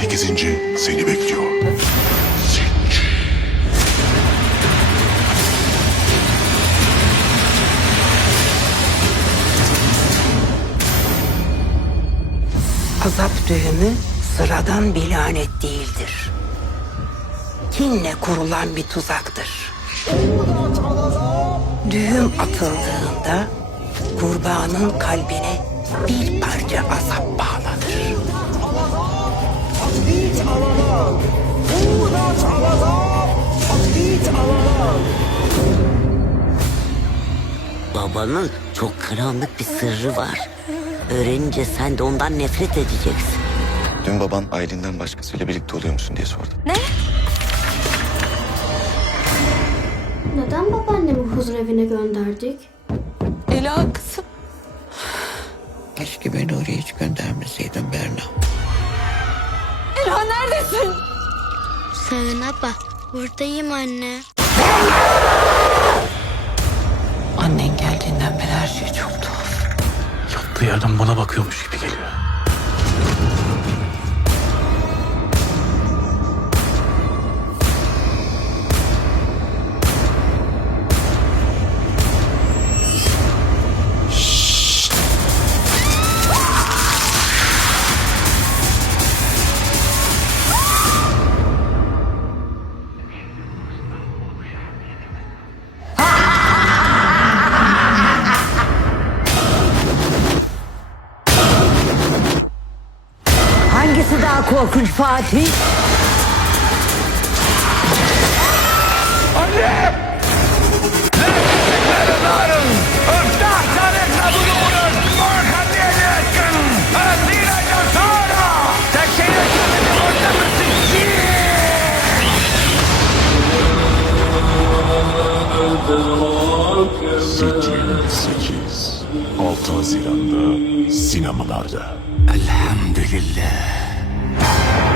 Sekizinci seni bekliyor. Azap düğümü sıradan bir lanet değildir. Kinle kurulan bir tuzaktır. Düğüm atıldığında kurbanın kalbine bir parça azap bağlanır. Babanın çok karanlık bir sırrı var. Öğrenince sen de ondan nefret edeceksin. Dün baban Aylin'den başkasıyla birlikte oluyor musun diye sordu. Neden babaannemi huzur evine gönderdik? Ela kızım. Keşke beni oraya hiç göndermeseydin Berna. Neredesin? Söyle abla. Buradayım anne. Annen geldiğinden beri her şey çok tuhaf. Yattığı yerden bana bakıyormuş gibi geliyor. Hangisi daha korkunç Fatih? Sekiz, sekiz. 6 Haziran'da sinemalarda. Elhamdülillah. Bye.